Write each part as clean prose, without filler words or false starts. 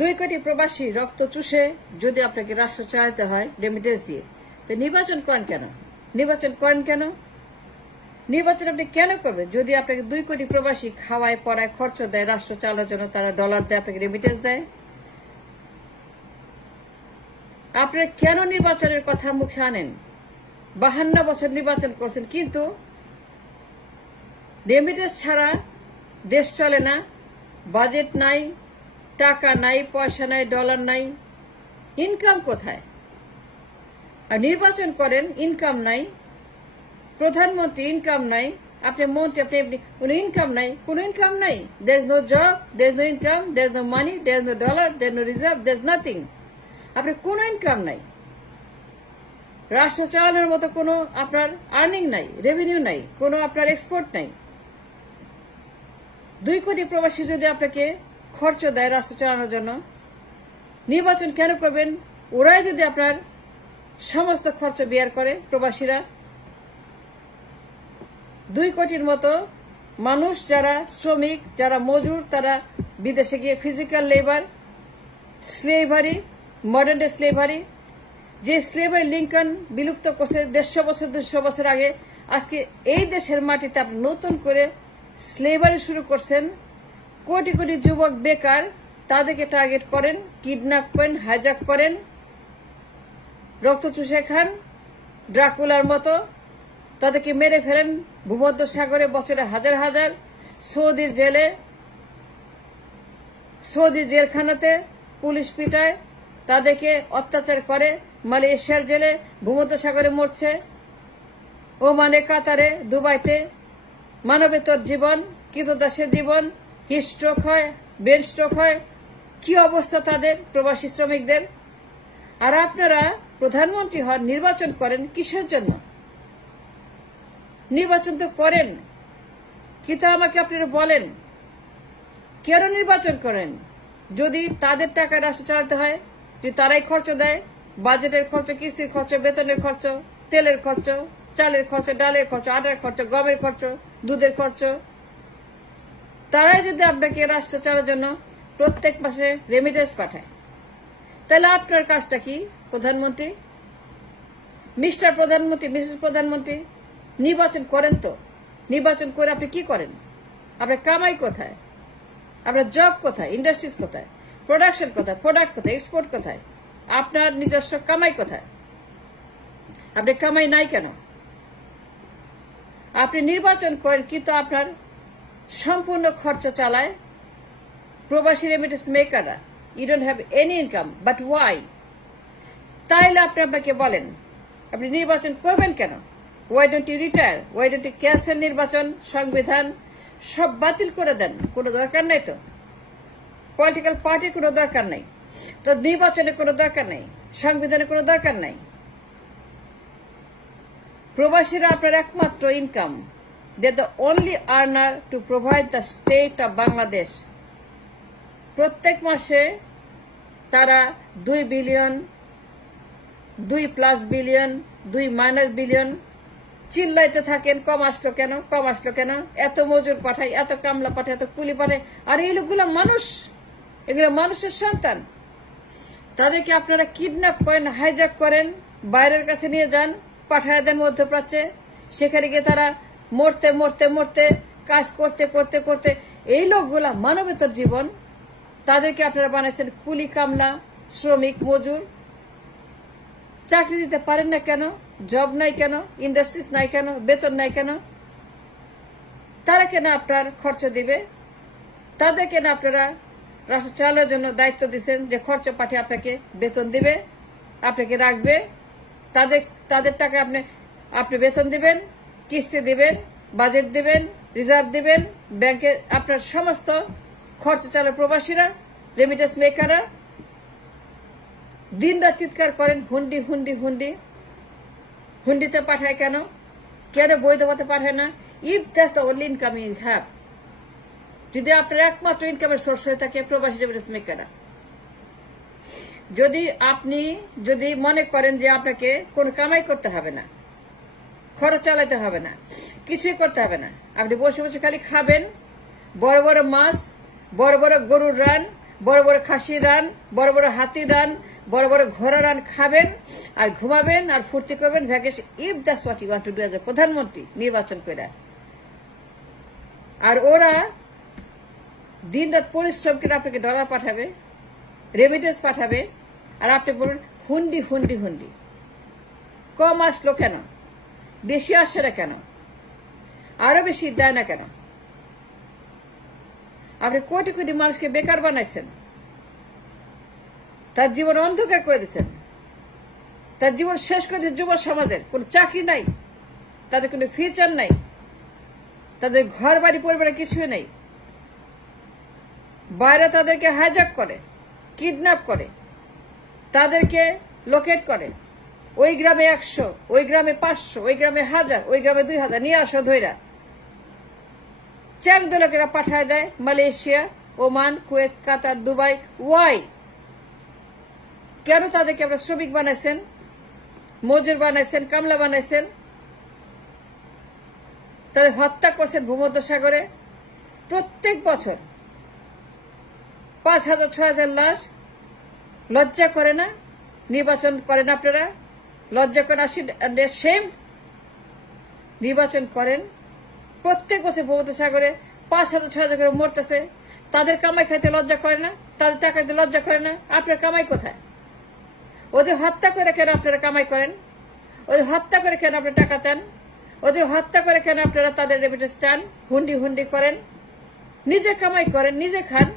2 কোটি প্রবাসী রক্ত চুষে যদি আপনাকে রাষ্ট্র চালাতে হয় রেমিটেন্স দিয়ে, তো নির্বাচন করেন কেন? নির্বাচন আপনি কেন করবেন যদি আপনাকে 2 কোটি প্রবাসী খাওয়ায় পড়ায় খরচ দেয়, রাষ্ট্র চালানোর জন্য তারা ডলার দেয়, আপনাকে রেমিটেন্স দেয়? আপনারা কেন নির্বাচনের কথা মুখে আনেন? 52 বছর নির্বাচন করছেন, কিন্তু রেমিটেন্স ছাড়া দেশ চলে না, বাজেট নাই, টাকা নাই, পয়সা নাই, ডলার নাই, ইনকাম কোথায়? আর নির্বাচন করেন, ইনকাম নাই, প্রধানমন্ত্রী ইনকাম নাই, আপনি মন্ত্রী আপনি কোনো ইনকাম নাই, কোনো ইনকাম নাই। there is no job, there is no income, there is no money, there is no dollar, there is no reserve, there is nothing. আপনার কোনো ইনকাম নাই, রাষ্ট্র চালানোর মতো কোনো আপনার আর্নিং নাই, রেভিনিউ নাই, কোনো আপনার এক্সপোর্ট নাই। 2 কোটি প্রবাসী যদি আপনাকে খরচ দেয় রাষ্ট্র চালানোর জন্য, নির্বাচন কেন করবেন? ওরাই যদি আপনার সমস্ত খরচ বেয়ার করে, প্রবাসীরা 2 কোটির মতো মানুষ যারা শ্রমিক, যারা মজুর, তারা বিদেশে গিয়ে physical labour, slavery, modern day slavery, যে স্লেভারি লিঙ্কন বিলুপ্ত করছে 150 বছর 200 বছর আগে, আজকে এই দেশের মাটিতে আপনি নতুন করে স্লেভারি শুরু করছেন। কোটি কোটি যুবক বেকার, তাদেরকে টার্গেট করেন, কিডন্যাপ করেন, হাইজ্যাক করেন, রক্ত চুষে খান ড্রাকুলার মতো, তাদেরকে মেরে ফেলেন ভূমধ্য সাগরে বছরে হাজার হাজার, সৌদির জেলে, সৌদি জেলখানাতে পুলিশ পিটায়, তাদেরকে অত্যাচার করে, মালয়েশিয়ার জেলে, ভূমধ্য সাগরে মরছে, ওমানে, কাতারে, দুবাইতে মানবেতর জীবন, কৃতদাসের জীবন, হিটস্ট্রোক হয়, ব্রেন স্ট্রোক হয়, কি অবস্থা তাদের, প্রবাসী শ্রমিকদের। আর আপনারা প্রধানমন্ত্রী হন, নির্বাচন করেন কিসের জন্য? নির্বাচন তো করেন, কিন্তু আমাকে আপনারা বলেন কেন নির্বাচন করেন? যদি তাদের টাকা রাষ্ট্র চালাতে হয়, যদি তারাই খরচ দেয়, বাজেটের খরচ, কিস্তির খরচ, বেতনের খরচ, তেলের খরচ, চালের খরচ, ডালের খরচ, আটার খরচ, গমের খরচ, দুধের খরচ, তারাই যদি আপনাকে রাষ্ট্র চালানোর জন্য প্রত্যেক মাসে রেমিটেন্স পাঠায়, তাহলে আপনার কাজটা কি? প্রধানমন্ত্রী, মিস্টার প্রধানমন্ত্রী, মিসেস প্রধানমন্ত্রী, নির্বাচন করেন তো। নির্বাচন করে আপনি কি করেন? আপনার কামাই কোথায়? আপনার জব কোথায়? ইন্ডাস্ট্রিজ কোথায়? প্রোডাকশন কোথায়? প্রোডাক্ট কোথায়? এক্সপোর্ট কোথায়? আপনার নিজস্ব কামাই কোথায়? আপনি কামাই নাই কেন? আপনি নির্বাচন করেন, কিন্তু আপনার সম্পূর্ণ খরচ চালায় প্রবাসী রেমিটেন্স মেকাররা। You don't have any income, but why? তাইলে আপনি আমাকে বলেন আপনি নির্বাচন করবেন কেন? Why don't you retire? Why don't you cancel নির্বাচন, সংবিধান সব বাতিল করে দেন? কোনো দরকার নাই তো, পলিটিক্যাল পার্টির কোনো দরকার নাই তো, নির্বাচনের কোনো দরকার নাই, সংবিধানের কোনো দরকার নাই। প্রবাসীরা আপনার একমাত্র income, they the only earner to provide the state of Bangladesh. প্রত্যেক মাসে তারা 2 বিলিয়ন, 2+ বিলিয়ন, 2- বিলিয়ন চিল্লাইতে থাকেন, কম আসলো কেন, কম আসলো কেন, এত মজুর পাঠায়, এত কামলা পাঠায়, এত কুলি পাঠায়। আর এই লোকগুলো মানুষ, এগুলো মানুষের সন্তান, তাদেরকে আপনারা কিডন্যাপ করেন, হাইজ্যাক করেন, বাইরের কাছে নিয়ে যান, পাঠায় দেন মধ্যপ্রাচ্যে। সেখানে গিয়ে তারা মরতে মরতে মরতে, কাজ করতে করতে করতে, এই লোকগুলা মানবেতর জীবন, তাদেরকে আপনারা বানাইছেন কুলি, কামলা, শ্রমিক, মজুর। চাকরি দিতে পারেন না কেন? জব নাই কেন? ইন্ডাস্ট্রিজ নাই কেন? বেতন নাই কেন? তারা কেন আপনার খরচ দিবে? তাদেরকে না আপনারা রাষ্ট্র চালানোর জন্য দায়িত্ব দিচ্ছেন যে খরচ পাঠিয়ে আপনাকে বেতন দিবে, আপনাকে রাখবে, তাদের টাকা আপনি বেতন দিবেন, কিস্তি দিবেন, বাজেট দিবেন, রিজার্ভ দিবেন, ব্যাংকে আপনার সমস্ত খরচ চালায় প্রবাসীরা, রেমিটেন্স মেকাররা। দিন রাত চিৎকার করেন হুন্ডি হুন্ডি হুন্ডি, হুন্ডিতে পাঠায় কেন? কেন বৈধ পথে পাঠায় না? If that's the only income you have, যদি আপনার একমাত্র ইনকামের সোর্স হয়ে থাকে প্রবাসী রেমিটেন্স মেকাররা, যদি মনে করেন যে আপনাকে কোন কামাই করতে হবে না, খরচ চালাতে হবে না, কিছুই করতে হবে না, আপনি বসে বসে খালি খাবেন, বড় বড় মাছ, বড় বড় গরুর রান, বড় বড় খাসি রান, বড় বড় হাতি রান, বড় বড় ঘোড়া রান খাবেন আর ঘুমাবেন আর ফুর্তি করবেন vacation. If that's what you want to do as a প্রধানমন্ত্রী নির্বাচন করে। আর ওরা দিন রাত পরিশ্রম করে আপনাকে ডলার পাঠাবে, রেমিটেন্স পাঠাবে, আর আপনি বলবেন হুন্ডি হুন্ডি হুন্ডি। কম আসলো কেন? বেশি আসছে না কেন? আরো বেশি দেয় না কেন? আপনি কোটি কোটি মানুষকে বেকার বানাইছেন, তার জীবন অন্ধকার করে দিচ্ছেন, তার জীবন শেষ করে দিচ্ছেন। যুব সমাজের কোন চাকরি নাই, তাদের কোনো ফিউচার নাই, তাদের ঘর বাড়ি পরিবারে কিছুই নেই। বাইরে তাদেরকে হাইজ্যাক করে, কিডন্যাপ করে, তাদেরকে লোকেট করে। ওই গ্রামে 100, ওই গ্রামে 500, ওই গ্রামে 1000, ওই গ্রামে 2000 নিয়ে আসো ধৈরা চেক দোলকেরা পাঠায় দেয় মালয়েশিয়া, ওমান, কুয়েত, কাতার, দুবাই। ওয়াই? কেন তাদেরকে আপনারা শ্রমিক বানাইছেন, মজুর বানাইছেন, কামলা বানাইছেন? তাদের হত্যা করছেন ভূমধ্যসাগরে। প্রত্যেক বছর 5000, 6000 লাশ। লজ্জা করে না? নির্বাচন করেন আপনারা? লজ্জা করেন? সেম নির্বাচন করেন। প্রত্যেক বছর ভূমধ্যসাগরে 5000, 6000 করে মরতেছে। তাদের কামাই খাইতে লজ্জা করে না? তাদের টাকা দিতে লজ্জা করে না? আপনার কামাই কোথায়? ওদের হত্যা করে কেন আপনারা কামাই করেন? ওদের হত্যা করে কেন আপনারা টাকা চান? ওদের হত্যা করে কেন আপনারা তাদের রেমিটেন্স চান? হুন্ডি হুন্ডি করেন, নিজে কামাই করেন, নিজে খান।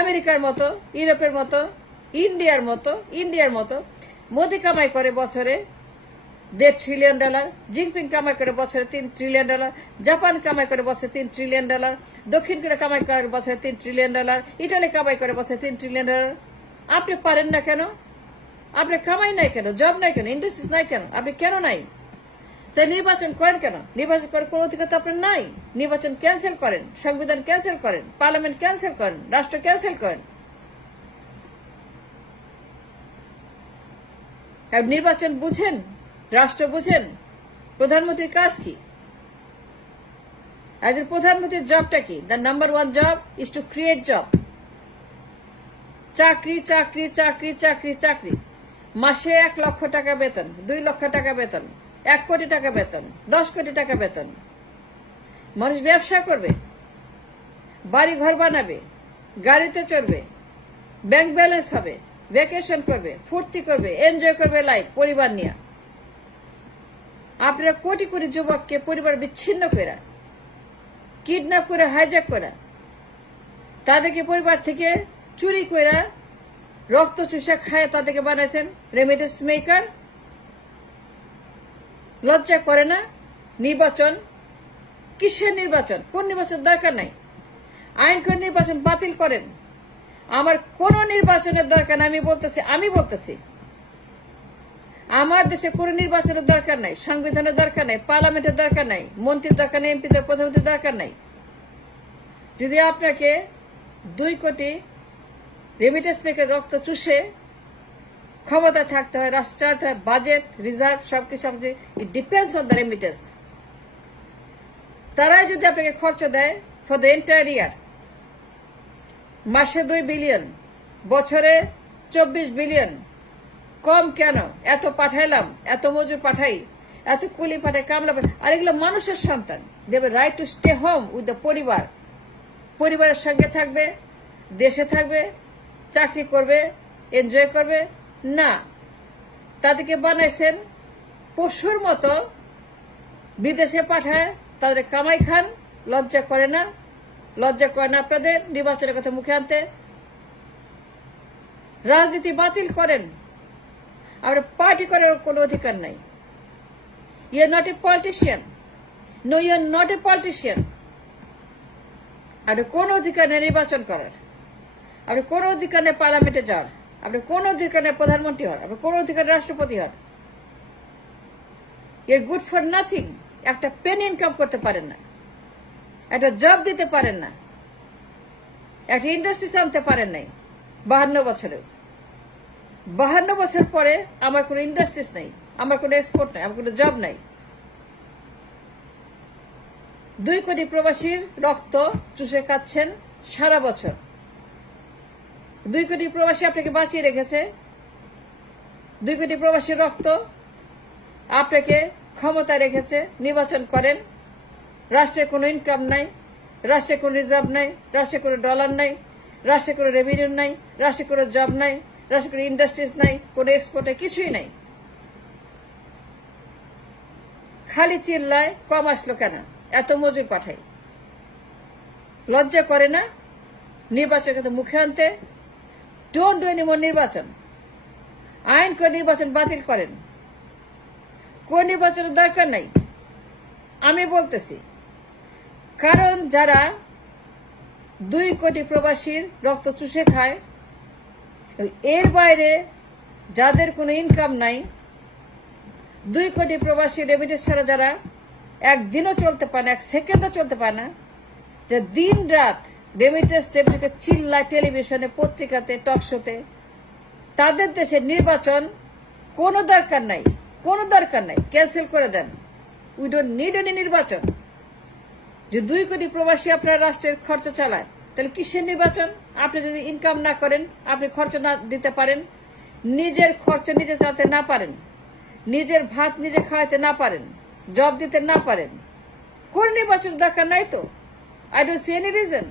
আমেরিকার মতো, ইউরোপের মতো, ইন্ডিয়ার মতো মোদি কামাই করে বছরে $1.5 ট্রিলিয়ন, জিনপিং কামাই করে বছরে $3 ট্রিলিয়ন, জাপান কামাই করে বছরে $3 ট্রিলিয়ন, দক্ষিণ কোরিয়া কামাই করে বছরে $3 ট্রিলিয়ন, ইটালি কামাই করে বছরে $3 ট্রিলিয়ন। আপনি পারেন না কেন? আপনার কামাই নাই কেন? জব নাই কেন? ইন্ডাস্ট্রিজ নাই কেন? আপনি কেন নাই? তাই নির্বাচন করেন কেন? নির্বাচন করার কোন অধিকার তো আপনার নাই। নির্বাচন ক্যান্সেল করেন, সংবিধান ক্যান্সেল করেন, পার্লামেন্ট ক্যান্সেল করেন, রাষ্ট্র ক্যান্সেল করেন। নির্বাচন বুঝেন, রাষ্ট্র বুঝেন, প্রধানমন্ত্রীর কাজ কি? একজন প্রধানমন্ত্রীর জবটা কি? The number 1 job is to create job. চাকরি চাকরি চাকরি চাকরি চাকরি। মাসে 1 লক্ষ টাকা বেতন, 2 লক্ষ টাকা বেতন, 1 কোটি টাকা বেতন, 10 কোটি টাকা বেতন। মানুষ ব্যবসা করবে, বাড়ি ঘর বানাবে, গাড়িতে চড়বে, ব্যাংক ব্যালেন্স হবে, ভ্যাকেশন করবে, ফুর্তি করবে, এনজয় করবে লাইফ পরিবার নিয়ে। আপনারা কোটি কোটি যুবককে পরিবার বিচ্ছিন্ন করে, কিডন্যাপ করে, হাইজ্যাক করে, তাদেরকে পরিবার থেকে চুরি করে, রক্ত চুষা খায় তাদেরকে বানাইছেন রেমিটেন্স মেকার। লজ্জা করে না? নির্বাচন কিসের নির্বাচন? কোন নির্বাচন দরকার নাই। আইন করে নির্বাচন বাতিল করেন। আমার কোন নির্বাচনের দরকার নাই। আমি বলতেছি আমার দেশে কোন নির্বাচনের দরকার নাই, সংবিধানের দরকার নাই, পার্লামেন্টের দরকার নাই, মন্ত্রীর দরকার নেই, এমপিদের, প্রধানমন্ত্রীর দরকার নাই। যদি আপনাকে 2 কোটি রেমিটেন্স মেকার রক্ত চুষে ক্ষমতা থাকতে হয়, রাষ্ট্র চালাতে হয়, বাজেট, রিজার্ভ সবকিছু, it depends on the remittance. তারাই যদি আপনাকে খরচ দেয় ফর দ্য এন্টায়ার ইয়ার, মাসে 2 বিলিয়ন, বছরে 24 বিলিয়ন, কম কেন? এত পাঠাইলাম, এত মজুর পাঠাই, এত কুলি পাঠাই, কামলা পাঠাই। আর এগুলো মানুষের সন্তান। They have right to stay home with the পরিবার। পরিবারের সঙ্গে থাকবে, দেশে থাকবে, চাকরি করবে, এনজয় করবে না। তাদেরকে বানাইছেন পশুর মতো, বিদেশে পাঠায়, তাদের কামাই খান। লজ্জা করে না? লজ্জা করে না আপনাদের নির্বাচনের কথা মুখে আনতে? রাজনীতি বাতিল করেন। আমরা পার্টি করার কোনো অধিকার নাই। You are not a politician. No, you are not a politician. আপনার কোন অধিকার নেই নির্বাচন করার, আপনার কোন অধিকার নেই পার্লামেন্টে যাওয়ার, আপনার কোন অধিকার নেই প্রধানমন্ত্রী হওয়ার, আপনার কোন অধিকার রাষ্ট্রপতি হওয়ার। You good for nothing. একটা পেন ইনকাম করতে পারেন না, একটা জব দিতে পারেন না, একটা ইন্ডাস্ট্রি আনতে পারেন নাই 52 বছরেও। 52 বছর পরে আমার কোনো ইন্ডাস্ট্রিজ নাই, আমার কোনো এক্সপোর্ট নাই, আমার কোনো জব নাই। 2 কোটি প্রবাসীর রক্ত চুষে খাচ্ছেন সারা বছর। 2 কোটি প্রবাসী আপনাকে বাঁচিয়ে রেখেছে, 2 কোটি প্রবাসী রক্ত আপনাকে ক্ষমতায় রেখেছে। নির্বাচন করেন। রাষ্ট্রের কোনো ইনকাম নাই, রাষ্ট্রের কোনো রিজার্ভ নাই, রাষ্ট্রের কোনো ডলার নাই, রাষ্ট্রের কোনো রেভিনিউ নাই, রাষ্ট্রের কোনো জব নাই, রাষ্ট্রের কোনো ইন্ডাস্ট্রিজ নাই, কোনো এক্সপোর্টে কিছুই নাই। খালি চিল্লায় কম আসলো কেন, এত মজুর পাঠাই। লজ্জা করে না নির্বাচনকে মুখে আনতে? ডোন্ট ডু এনিমোর নির্বাচন। আইন করে নির্বাচন বাতিল করেন। কোন নির্বাচনের দরকার নাই আমি বলতেছি। কারণ যারা 2 কোটি প্রবাসীর রক্ত চুষে খায়, এর বাইরে যাদের কোনো ইনকাম নাই, 2 কোটি প্রবাসী রেমিটেন্স ছাড়া যারা একদিনও চলতে পারে না, 1 সেকেন্ডও চলতে পারে না, যে দিন রাত রেমিটেন্স চিল্লায় টেলিভিশনে, পত্রিকাতে, টকশোতে, তাদের দেশে নির্বাচন কোনো দরকার নাই, কোনো দরকার নাই, ক্যান্সেল করে দেন। উই ডোন্ট নিড এনি নির্বাচন। যে 2 কোটি প্রবাসী আপনার রাষ্ট্রের খরচ চালায়, তাহলে কিসের নির্বাচন? আপনি যদি ইনকাম না করেন, আপনি খরচ না দিতে পারেন, নিজের খরচ নিজে চালাতে না পারেন, নিজের ভাত নিজে খাওয়াতে না পারেন, জব দিতে না পারেন, কোন নির্বাচন দরকার নাই তো। I don't see any reason.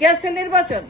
Cancel নির্বাচন।